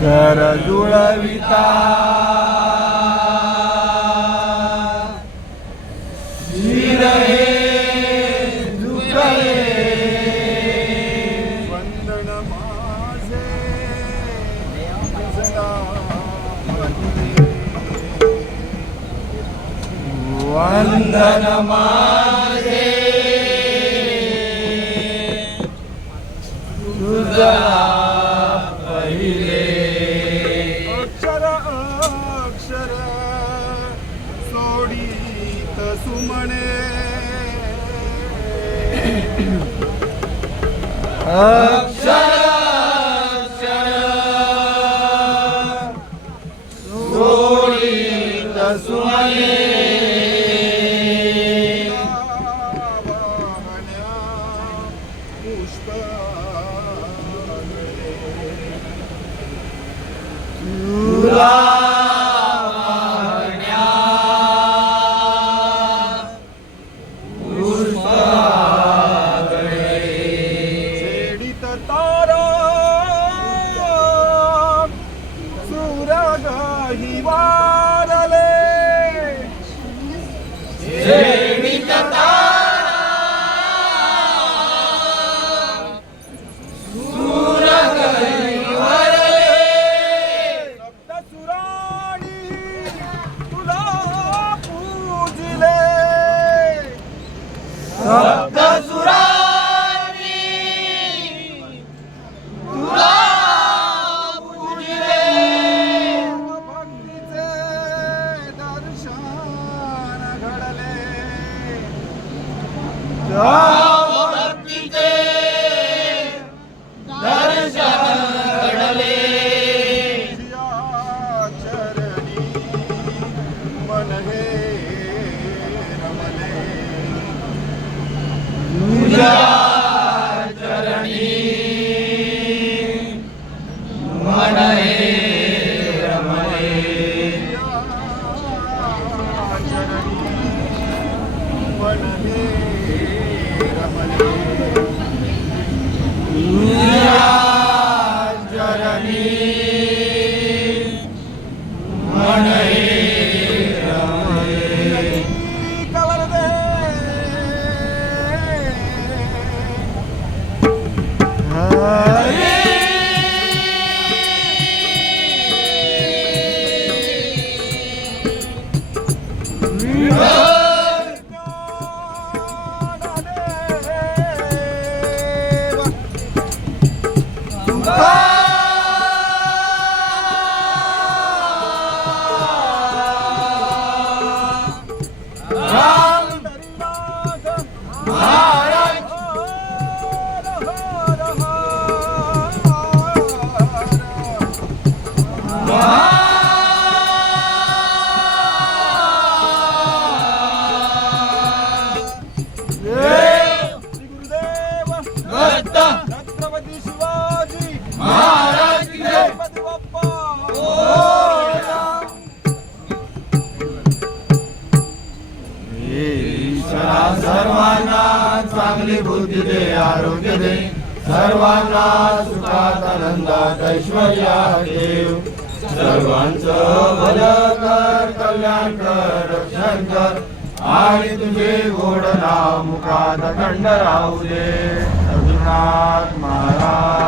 Caradula vita Gira e duca Vandana maze Vandana maze. Vandana maze. पहिले. अक्षर अक्षर सोडीत सुमणे अक्षर. Ooh. Thank you. No! सर्वांना चांगली बुद्धी दे आरोग्य दे. सर्वांना सुखात आनंदात ऐश्वर्या देव. सर्वांचं भलं कर कल्याण कर रक्षण कर. आणि तुझे गोड नाव मुखात अखंड राहू दे. रघुनाथ महाराज.